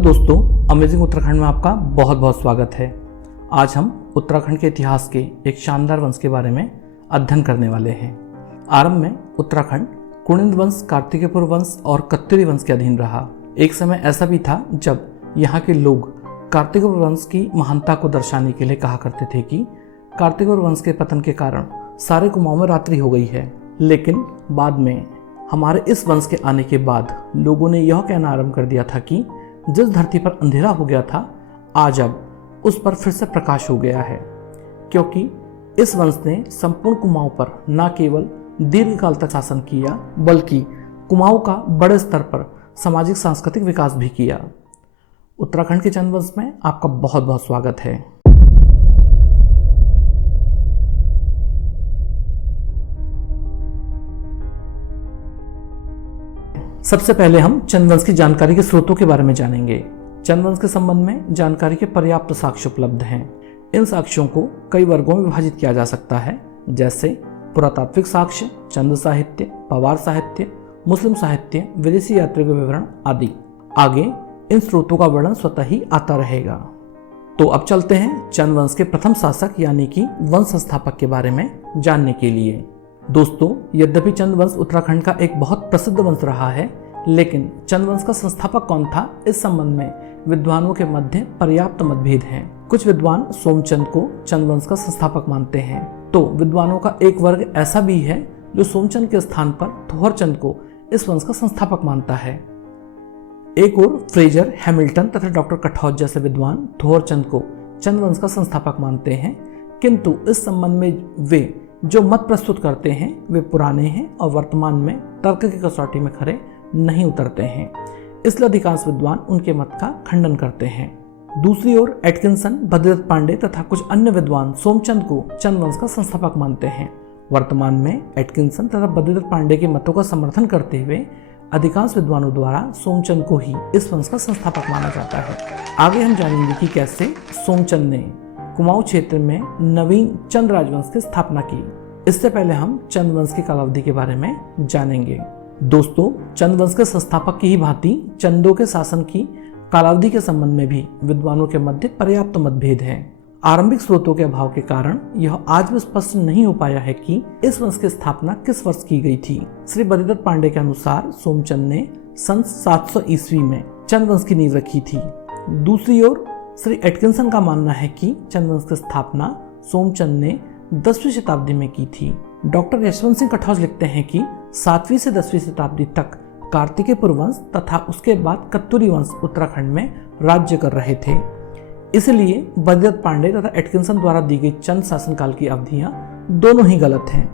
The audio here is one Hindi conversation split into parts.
दोस्तों, अमेजिंग उत्तराखंड में आपका बहुत बहुत स्वागत है। आज हम उत्तराखंड के इतिहास के एक शानदार वंश के बारे में अध्ययन करने वाले हैं। आरंभ में उत्तराखंड कुणिंद वंश, कार्तिकेयपुर वंश और कत्यूरी वंश के अधीन रहा। एक समय ऐसा भी था जब यहाँ के लोग कार्तिकेयपुर वंश की महानता को दर्शाने के लिए कहा करते थे कि कार्तिकेयपुर वंश के पतन के कारण सारे कुमाऊं में रात्रि हो गई है। लेकिन बाद में हमारे इस वंश के आने के बाद लोगों ने यह कहना आरंभ कर दिया था कि जिस धरती पर अंधेरा हो गया था, आज अब उस पर फिर से प्रकाश हो गया है, क्योंकि इस वंश ने संपूर्ण कुमाऊं पर न केवल दीर्घकाल तक शासन किया, बल्कि कुमाऊं का बड़े स्तर पर सामाजिक सांस्कृतिक विकास भी किया। उत्तराखंड के चंद वंश में आपका बहुत बहुत स्वागत है। सबसे पहले हम चंदवंश की जानकारी के स्रोतों के बारे में जानेंगे। चंदवंश के संबंध में जानकारी के पर्याप्त साक्ष्य उपलब्ध हैं। इन साक्ष्यों को कई वर्गों में विभाजित किया जा सकता है, जैसे पुरातात्विक साक्ष्य, चंद साहित्य, पवार साहित्य, मुस्लिम साहित्य, विदेशी यात्रियों के विवरण आदि। आगे इन स्रोतों का वर्णन स्वतः ही आता रहेगा। तो अब चलते हैं चंदवंश के प्रथम शासक यानी कि वंश संस्थापक के बारे में जानने के लिए। दोस्तों, यद्यपि चंदवंश उत्तराखंड का एक बहुत प्रसिद्ध वंश रहा है, लेकिन चंदवंश का संस्थापक कौन था, इस संबंध में विद्वानों के मध्य पर्याप्त मतभेद हैं। कुछ विद्वान सोमचंद को चंदवंश का संस्थापक मानते हैं, तो विद्वानों का एक वर्ग ऐसा भी है जो सोमचंद के स्थान पर थोरचंद को इस वंश का संस्थापक मानता है। एक और फ्रेजर, हैमिल्टन तथा डॉक्टर कठौत जैसे विद्वान थोरचंद को चंदवंश का संस्थापक मानते हैं, किंतु इस संबंध में वे जो मत प्रस्तुत करते हैं वे पुराने हैं और वर्तमान में तर्क की कसौटी में खरे नहीं उतरते हैं, इसलिए अधिकांश विद्वान उनके मत का खंडन करते हैं। दूसरी ओर एटकिंसन, भद्रदत्त पांडे तथा कुछ अन्य विद्वान सोमचंद को चंदवंश का संस्थापक मानते हैं। वर्तमान में एटकिंसन तथा भद्रदत्त पांडे के मतों का समर्थन करते हुए अधिकांश विद्वानों द्वारा सोमचंद को ही इस वंश का संस्थापक माना जाता है। आगे हम जानेंगे कि कैसे सोमचंद ने कुमाऊं क्षेत्र में नवीन चंद राजवंश की स्थापना की। इससे पहले हम चंदवंश की कालावधि के बारे में जानेंगे। दोस्तों, चंदवंश के संस्थापक की ही भांति चंदों के शासन की कालावधि के संबंध में भी विद्वानों के मध्य पर्याप्त मतभेद है। आरंभिक स्रोतों के अभाव के कारण यह आज भी स्पष्ट नहीं हो पाया है कि इस वंश की स्थापना किस वर्ष की गई थी। श्री भद्रदत्त पांडे के अनुसार सोमचंद ने सन 700 ईस्वी में चंदवंश की नींव रखी थी। दूसरी ओर श्री एटकिंसन का मानना है कि चंदवंश की स्थापना सोमचंद ने 10वीं शताब्दी में की थी। डॉक्टर यशवंत सिंह कठौत लिखते हैं कि 7वीं से 10वीं शताब्दी तक कार्तिकेयपुर वंश तथा उसके बाद कत्यूरी वंश उत्तराखंड में राज्य कर रहे थे। इसलिए भद्रदत्त पांडे तथा एटकिंसन द्वारा दी गई चंद शासनकाल की अवधियां दोनों ही गलत हैं।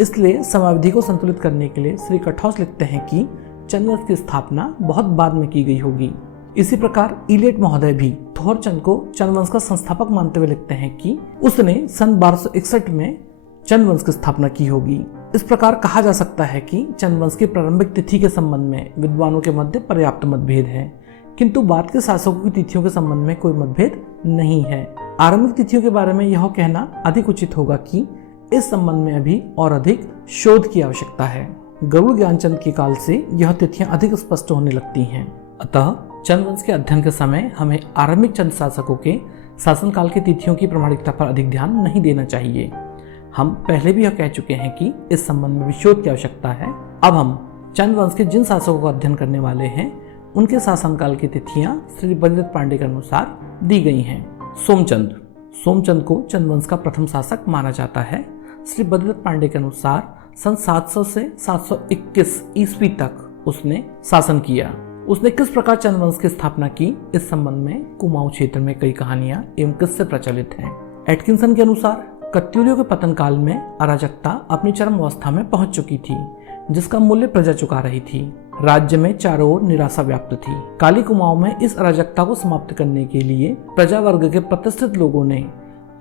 इसलिए समयावधि को संतुलित करने के लिए श्री कठौत लिखते हैं कि चंदवंश की स्थापना बहुत बाद में की गई होगी। इसी प्रकार इलियट महोदय भी थोरचंद को चंदवंश का संस्थापक मानते हुए लिखते हैं कि उसने सन 1261 में चंदवंश की स्थापना की होगी। इस प्रकार कहा जा सकता है कि चंदवंश की प्रारंभिक तिथि के संबंध में विद्वानों के मध्य पर्याप्त मतभेद है, किंतु बाद के शासकों की तिथियों के संबंध में कोई मतभेद नहीं है। आरंभिक तिथियों के बारे में यह कहना अधिक उचित होगा कि इस संबंध में अभी और अधिक शोध की आवश्यकता है। गरुड़ ज्ञानचंद के काल से यह तिथियां अधिक स्पष्ट होने लगती हैं। अतः चंदवंश के अध्ययन के समय हमें आरंभिक चंद शासकों के शासनकाल की तिथियों की प्रामाणिकता पर अधिक ध्यान नहीं देना चाहिए। हम पहले भी यह कह चुके हैं कि इस संबंध में विशोध की आवश्यकता है। अब हम चंदवंश के जिन शासकों का अध्ययन करने वाले हैं उनके शासनकाल की तिथियां श्री भद्रदत्त पांडे के अनुसार दी गई हैं। सोमचंद को चंदवंश का प्रथम शासक माना जाता है। श्री भद्रदत्त पांडे के अनुसार सन 700 से 721 ईस्वी तक उसने शासन किया। उसने किस प्रकार चंदवंश की स्थापना की, इस संबंध में कुमाऊं क्षेत्र में कई कहानियां एवं किस्से प्रचलित हैं। एटकिंसन के अनुसार कत्यूरियों के पतन काल में अराजकता अपनी चरम अवस्था में पहुंच चुकी थी, जिसका मूल्य प्रजा चुका रही थी। राज्य में चारों ओर निराशा व्याप्त थी। काली कुमाऊं में इस अराजकता को समाप्त करने के लिए प्रजा वर्ग के प्रतिष्ठित लोगों ने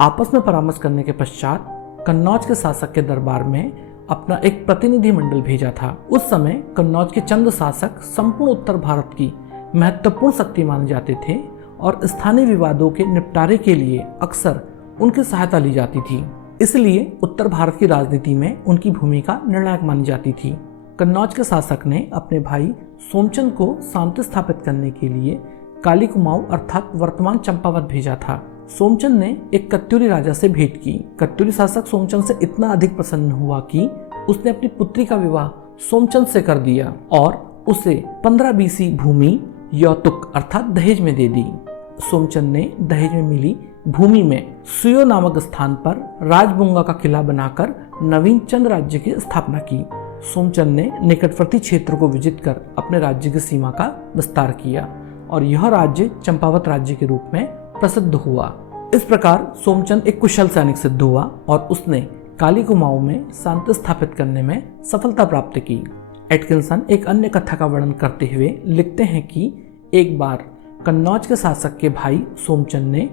आपस में परामर्श करने के पश्चात कन्नौज के शासक के दरबार में अपना एक प्रतिनिधि मंडल भेजा था। उस समय कन्नौज के चंद शासक संपूर्ण उत्तर भारत की महत्वपूर्ण शक्ति माने जाते थे और स्थानीय विवादों के निपटारे के लिए अक्सर उनकी सहायता ली जाती थी। इसलिए उत्तर भारत की राजनीति में उनकी भूमिका निर्णायक मानी जाती थी। कन्नौज के शासक ने अपने भाई सोमचंद को शांति स्थापित करने के लिए काली कुमाऊं अर्थात वर्तमान चंपावत भेजा था। सोमचंद ने एक कत्यूरी राजा से भेंट की। कत्यूरी शासक सोमचंद से इतना अधिक प्रसन्न हुआ कि उसने अपनी पुत्री का विवाह सोमचंद से कर दिया और उसे 15 बीसी भूमि यौतुक अर्थात दहेज में दे दी। सोमचंद ने दहेज में मिली भूमि में सुयो नामक स्थान पर राजबुंगा का किला बनाकर नवीन चंद राज्य की स्थापना की। सोमचंद ने निकटवर्ती क्षेत्र को विजित कर अपने राज्य की सीमा का विस्तार किया और यह राज्य चंपावत राज्य के रूप में प्रसिद्ध हुआ। इस प्रकार सोमचंद एक कुशल सैनिक सिद्ध हुआ और उसने काली कुमाऊं में शांति स्थापित करने में सफलता प्राप्त की। एटकिंसन एक अन्य कथा का वर्णन करते हुए लिखते हैं कि एक बार कन्नौज के शासक के भाई सोमचंद ने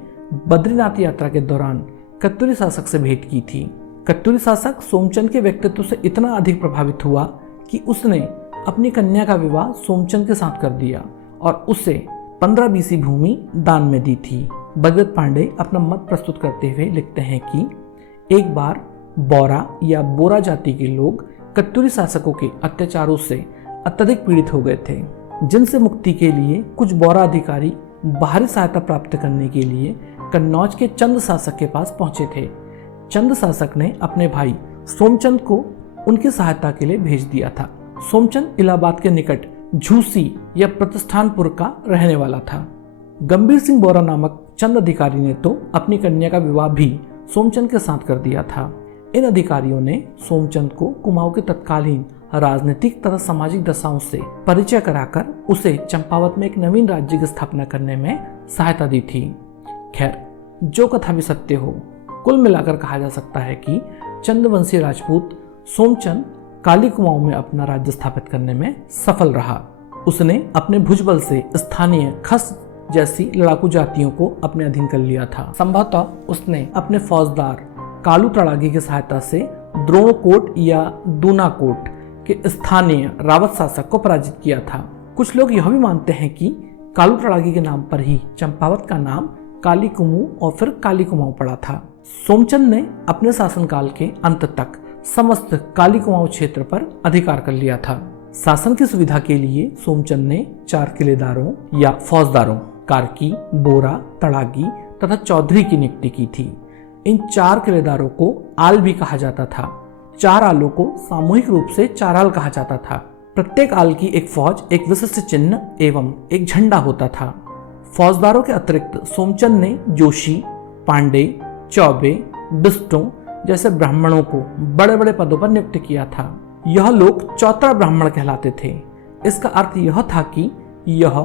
बद्रीनाथ यात्रा के दौरान कत्यूरी शासक से भेंट की थी। कत्यूरी शासक सोमचंद के व्यक्तित्व से इतना अधिक प्रभावित हुआ कि उसने अपनी कन्या का विवाह सोमचंद के साथ कर दिया और उसे 15 बीसी भूमि दान में दी थी। भगवत पांडे अपना मत प्रस्तुत करते हुए लिखते हैं कि एक बार बोरा या बोरा जाति के लोग कत्यूरी शासकों के अत्याचारों से अत्यधिक पीड़ित हो गए थे, जिनसे मुक्ति के लिए कुछ बोरा अधिकारी बाहरी सहायता प्राप्त करने के लिए कन्नौज के चंद शासक के पास पहुंचे थे। चंद शासक ने अपने भाई सोमचंद को उनकी सहायता के लिए भेज दिया था। सोमचंद इलाहाबाद के निकट झूसी या प्रतिष्ठानपुर का रहने वाला था। गंभीर सिंह बोरा नामक चंद अधिकारी ने तो अपनी कन्या का विवाह भी सोमचंद के साथ कर दिया था। इन अधिकारियों ने सोमचंद को कुमाऊं के तत्कालीन राजनीतिक तथा सामाजिक दशाओं से परिचय कराकर उसे चंपावत में एक नवीन राज्य की स्थापना करने में सहायता दी थी। खैर, जो कथा भी सत्य हो, कुल मिलाकर कहा जा सकता है कि चंद्रवंशी राजपूत सोमचंद काली कुमाऊं में अपना राज्य स्थापित करने में सफल रहा। उसने अपने भुजबल से स्थानीय खस जैसी लड़ाकू जातियों को अपने अधीन कर लिया था। संभवतः उसने अपने फौजदार कालू तड़ागी की सहायता से द्रोणकोट या दूनाकोट के स्थानीय रावत शासक को पराजित किया था। कुछ लोग यह भी मानते हैं कि कालू तड़ागी के नाम पर ही चंपावत का नाम काली कुमू और फिर काली कुमाऊं पड़ा था। सोमचंद ने अपने शासनकाल के अंत तक समस्त काली कुमाऊं क्षेत्र पर अधिकार कर लिया था। शासन की सुविधा के लिए सोमचंद ने 4 किलेदारों या फौजदारों कार्की, बोरा, तड़ागी तथा चौधरी की नियुक्ति की थी। इन 4 किलेदारों को आल भी कहा जाता था। 4 आलों को सामूहिक रूप से 4 आल कहा जाता था। प्रत्येक आल की एक फौज, एक विशिष्ट चिन्ह एवं एक झंडा होता था। फौजदारों के अतिरिक्त सोमचंद ने जोशी, पांडे, चौबे, बिस्टों जैसे ब्राह्मणों को बड़े बड़े पदों पर नियुक्त किया था। यह लोग चौथा ब्राह्मण कहलाते थे। इसका अर्थ यह था कि यह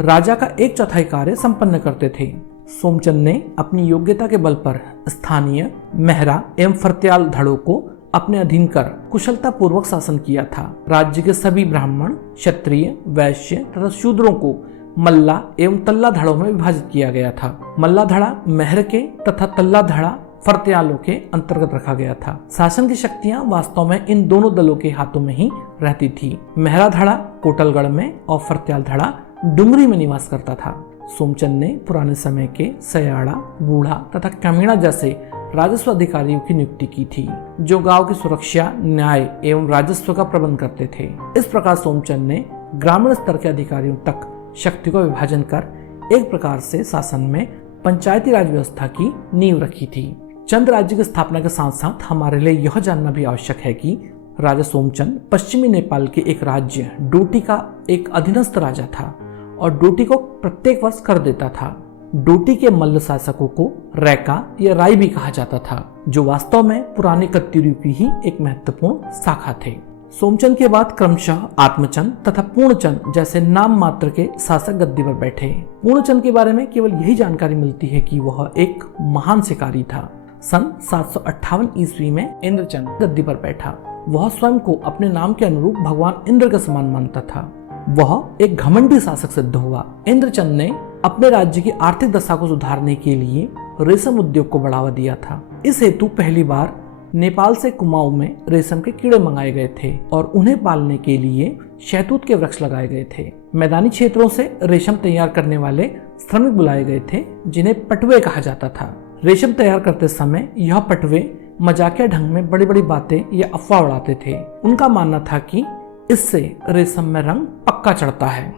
राजा का 1/4 कार्य संपन्न करते थे। सोमचंद ने अपनी योग्यता के बल पर स्थानीय मेहरा एवं फर्त्याल धड़ों को अपने अधीन कर कुशलता पूर्वक शासन किया था। राज्य के सभी ब्राह्मण, क्षत्रिय, वैश्य तथा शूद्रों को मल्ला एवं तल्ला धड़ों में विभाजित किया गया था। मल्ला धड़ा मेहर के तथा तल्ला धड़ा फर्त्यालों के अंतर्गत रखा गया था। शासन की शक्तियां वास्तव में इन दोनों दलों के हाथों में ही रहती थी। मेहरा धड़ा कोटलगढ़ में और फर्त्याल धड़ा डुंगरी में निवास करता था। सोमचंद ने पुराने समय के सयाड़ा, बूढ़ा तथा कमीणा जैसे राजस्व अधिकारियों की नियुक्ति की थी, जो गांव की सुरक्षा, न्याय एवं राजस्व का प्रबंध करते थे। इस प्रकार सोमचंद ने ग्रामीण स्तर के अधिकारियों तक शक्ति का विभाजन कर एक प्रकार से शासन में पंचायती राज व्यवस्था की नींव रखी थी। चंद राज्य की स्थापना के साथ साथ हमारे लिए यह जानना भी आवश्यक है कि राजा सोमचंद पश्चिमी नेपाल के एक राज्य डोटी का एक अधीनस्थ राजा था और डोटी को प्रत्येक वर्ष कर देता था। डोटी के मल्ल शासकों को रैका या राई भी कहा जाता था, जो वास्तव में पुराने कत्यूरी की ही एक महत्वपूर्ण शाखा थे। सोमचंद के बाद क्रमशः आत्मचंद तथा पूर्णचंद जैसे नाम मात्र के शासक गद्दी पर बैठे। पूर्णचंद के बारे में केवल यही जानकारी मिलती है कि वह एक महान शिकारी था। सन 758 ईस्वी में इंद्रचंद गद्दी पर बैठा। वह स्वयं को अपने नाम के अनुरूप भगवान इंद्र का समान मानता था। वह एक घमंडी शासक सिद्ध हुआ। इंद्रचंद ने अपने राज्य की आर्थिक दशा को सुधारने के लिए रेशम उद्योग को बढ़ावा दिया था। इस हेतु पहली बार नेपाल से कुमाऊं में रेशम के कीड़े मंगाए गए थे और उन्हें पालने के लिए शहतूत के वृक्ष लगाए गए थे। मैदानी क्षेत्रों से रेशम तैयार करने वाले श्रमिक बुलाए गए थे, जिन्हें पटवे कहा जाता था। रेशम तैयार करते समय यह पटवे मजाकिया ढंग में बड़ी बड़ी बातें या अफवाह उड़ाते थे। उनका मानना था कि इससे रेशम में रंग पक्का चढ़ता है।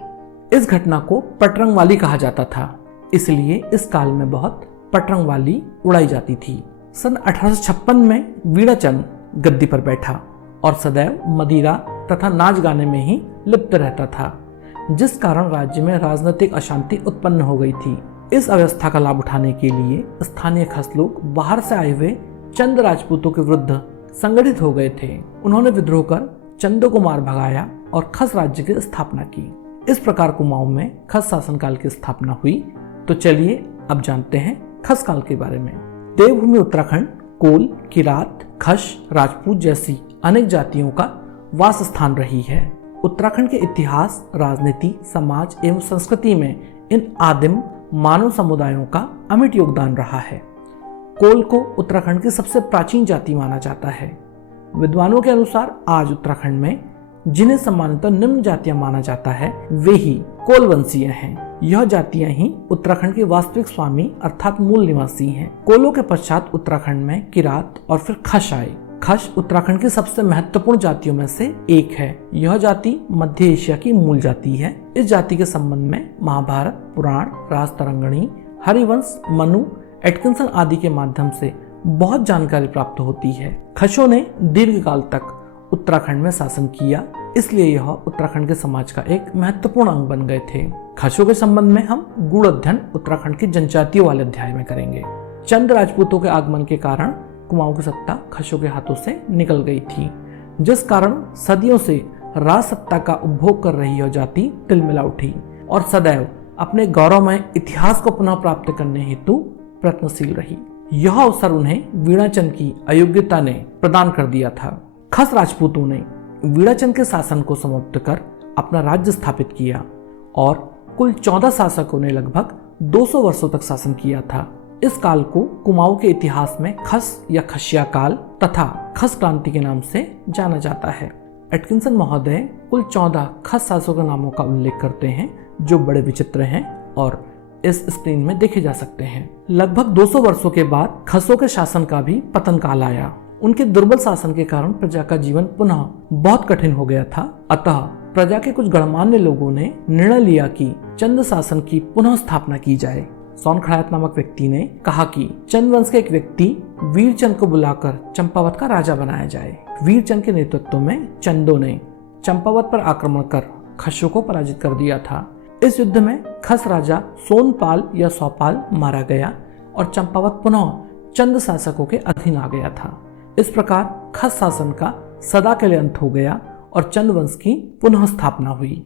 इस घटना को पटरंगवाली कहा जाता था, इसलिए इस काल में बहुत पटरंगवाली उड़ाई जाती थी। सन 1856 में वीणाचंद गद्दी पर बैठा और सदैव मदिरा तथा नाच गाने में ही लिप्त रहता था, जिस कारण राज्य में राजनीतिक अशांति उत्पन्न हो गई थी। इस अवस्था का लाभ उठाने के लिए स्थानीय खस लोग बाहर से आए हुए चंद राजपूतों के विरुद्ध संगठित हो गए थे। उन्होंने विद्रोह कर चंदों को मार भगाया और खस राज्य की स्थापना की। इस प्रकार कुमाऊं में खस शासनकाल की स्थापना हुई। तो चलिए अब जानते हैं खस काल के बारे में। देवभूमि उत्तराखंड कोल, किरात, खस, राजपूत जैसी अनेक जातियों का वास स्थान रही है। उत्तराखंड के इतिहास, राजनीति, समाज एवं संस्कृति में इन आदिम मानव समुदायों का अमिट योगदान रहा है। कोल को उत्तराखंड की सबसे प्राचीन जाति माना जाता है। विद्वानों के अनुसार आज उत्तराखंड में जिन्हें सामान्यतः निम्न जातियां माना जाता है वे ही कोल वंशीय हैं। यह जातियां ही उत्तराखंड के वास्तविक स्वामी अर्थात मूल निवासी हैं। कोलों के पश्चात उत्तराखंड में किरात और फिर खस आए। खस उत्तराखंड की सबसे महत्वपूर्ण जातियों में से एक है। यह जाति मध्य एशिया की मूल जाति है। इस जाति के संबंध में महाभारत, पुराण, राजतरंगिणी, हरिवंश, मनु, एटकिंसन आदि के माध्यम से बहुत जानकारी प्राप्त होती है। खसों ने दीर्घकाल तक उत्तराखंड में शासन किया, इसलिए यह उत्तराखंड के समाज का एक महत्वपूर्ण अंग बन गए थे। खसों के संबंध में हम गूढ़ अध्ययन उत्तराखंड की जनजातियों वाले अध्याय में करेंगे। चंद राजपूतों के आगमन के कारण कुमाऊं की सत्ता खसों के हाथों से निकल गई थी, जिस कारण सदियों से राज सत्ता का उपभोग कर रही यह जाति तिलमिला उठी और सदैव अपने गौरवमय इतिहास को पुनः प्राप्त करने हेतु प्रयत्नशील रही। यह अवसर उन्हें वीणाचंद की अयोग्यता ने प्रदान कर दिया था। खस राजपूतों ने वीणाचंद के शासन को समाप्त कर अपना राज्य स्थापित किया और कुल 14 शासकों ने लगभग 200 वर्षों तक शासन किया था। इस काल को कुमाऊं के इतिहास में खस या खसिया काल तथा खस क्रांति के नाम से जाना जाता है। एटकिंसन महोदय कुल 14 खस शासकों के नामों का उल्लेख करते हैं जो बड़े विचित्र हैं और इस स्क्रीन में देखे जा सकते हैं। लगभग 200 वर्षों के बाद खसों के शासन का भी पतन काल आया। उनके दुर्बल शासन के कारण प्रजा का जीवन पुनः बहुत कठिन हो गया था। अतः प्रजा के कुछ गणमान्य लोगों ने निर्णय लिया कि चंद शासन की पुनः स्थापना की जाए। सोनखड़ायत नामक व्यक्ति ने कहा कि चंद वंश के एक व्यक्ति वीरचंद को बुलाकर चंपावत का राजा बनाया जाए। वीरचंद के नेतृत्व में चंदों ने चंपावत पर आक्रमण कर खसों को पराजित कर दिया था। इस युद्ध में खस राजा सोनपाल या सौपाल मारा गया और चंपावत पुनः चंद शासकों के अधीन आ गया था। इस प्रकार खस शासन का सदा के लिए अंत हो गया और चंद वंश की पुनः स्थापना हुई।